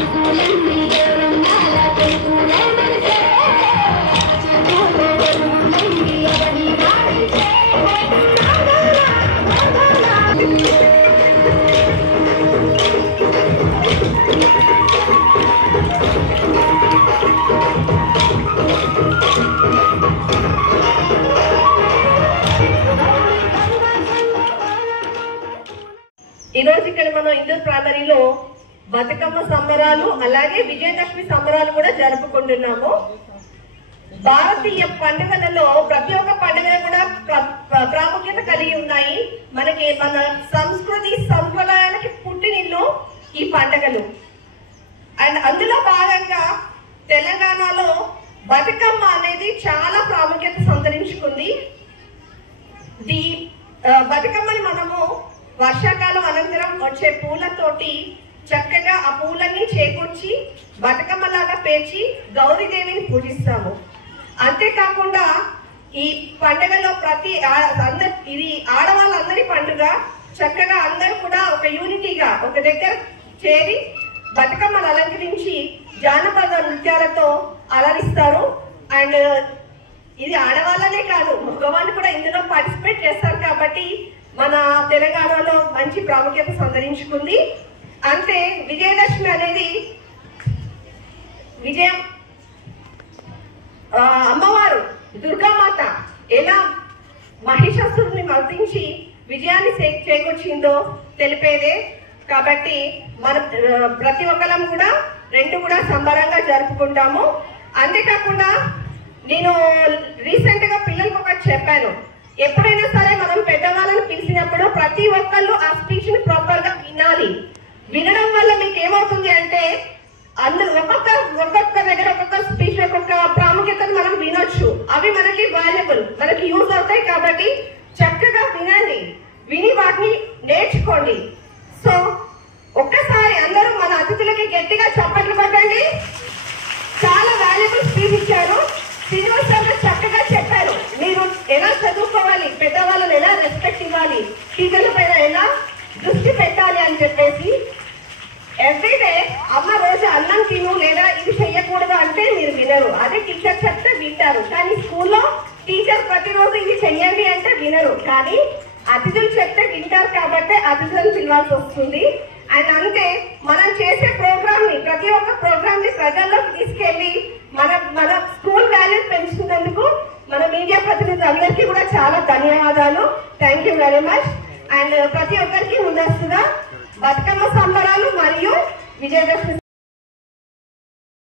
ఈ రోజు ఇక్కడ మనం ఇండోర్ ప్రైమరీలో బతుకమ్మ సంబరాలు అలాగే విజయదశమి సంబరాలు కూడా జరుపుకుంటున్నాము. భారతీయ పండుగలలో ప్రతి ఒక్క పండుగ కూడా ప్రాముఖ్యత కలిగి ఉన్నాయి. మనకి మన సంస్కృతి సంప్రదాయాలకి పుట్టినిల్లు ఈ పండుగలు. అండ్ అందులో భాగంగా తెలంగాణలో బతుకమ్మ అనేది చాలా ప్రాముఖ్యత సంతరించుకుంది. ఈ బతుకమ్మని మనము వర్షాకాలం అనంతరం వచ్చే పూలతోటి చక్కగా ఆ పూలన్నీ చేకూర్చి బతుకమ్మలాగా పేర్చి గౌరీదేవిని పూజిస్తాము. అంతేకాకుండా ఈ పండుగలో ఇది ఆడవాళ్ళందరి పండుగ. చక్కగా అందరూ కూడా ఒక యూనిటీగా ఒక దగ్గర చేరి బతుకమ్మను అలంకరించి జానపద నృత్యాలతో అలరిస్తారు. అండ్ ఇది ఆడవాళ్ళనే కాదు, మగవాళ్ళు కూడా ఇందులో పార్టిసిపేట్ చేస్తారు. కాబట్టి మన తెలంగాణలో మంచి ప్రాముఖ్యత సంతరించుకుంది. అంటే విజయదశమి అనేది విజయం, అమ్మవారు దుర్గామాత ఎలా మహిషాసురుని మర్దించి విజయాన్ని చేకూర్చిందో తెలిపేదే. కాబట్టి మన ప్రతి ఒక్కరం కూడా రెండు కూడా సంబరంగా జరుపుకుంటాము. అంతేకాకుండా నేను రీసెంట్ గా పిల్లలకు ఒకటి చెప్పాను. ఎప్పుడైనా సరే మనం పెద్దవాళ్ళని పిలిచినప్పుడు ప్రతి ఒక్కళ్ళు ఆ స్పీచ్ ని ప్రాపర్ గా వినాలి. వినడం వల్ల మీకు ఏమవుతుంది అంటే అందరూ ఒక్కొక్క దగ్గర ఒక్కొక్క స్పీచ్ ఒక్కొక్క ప్రాముఖ్యతను మనం వినొచ్చు. అవి మనకి వాల్యుబుల్, మనకి యూజ్ అవుతాయి. కాబట్టి చక్కగా వినండి, విని వాటిని నేర్చుకోండి. సో ఒక్కసారి అందరూ మన అతిథులకి గట్టిగా చప్పట్లు కొట్టండి. చాలా వాల్యుబుల్ స్పీచ్ ఇచ్చారు. శ్రీనివాస్ గారు చక్కగా చెప్పారు. మీరు ఎలా చదువుకోవాలి, పెద్దవాళ్ళని ఎలా రెస్పెక్ట్ ఇవ్వాలి, టీచర్ల పైన ఎలా దృష్టి పెట్టాలి అని చెప్పేసి ఎవ్రీడే అమ్మ రోజు అన్నం తిను లేదా ఇది చెయ్యకూడదు అంటే మీరు వినరు. అదే టీచర్ చెప్తే వింటారు. కానీ స్కూల్లో టీచర్ ప్రతిరోజు ఇది చెయ్యండి అంటే వినరు. కానీ అతిథులు చెప్తే వింటారు. కాబట్టి అతిథులను పిలవాల్సి వస్తుంది. అండ్ అంతే మనం చేసే ప్రోగ్రామ్ ని ప్రతి ఒక్క ప్రోగ్రామ్ ని ప్రజల్లోకి తీసుకెళ్లి మన స్కూల్ వాల్యూస్ పెంచుతున్నందుకు మన మీడియా ప్రతినిధులు అందరికీ కూడా చాలా ధన్యవాదాలు. Thank you very much. And ప్రతి ఒక్కరికి ముందస్తుగా బతుకమ్మ సంబరాలు మరియు విజయదశమి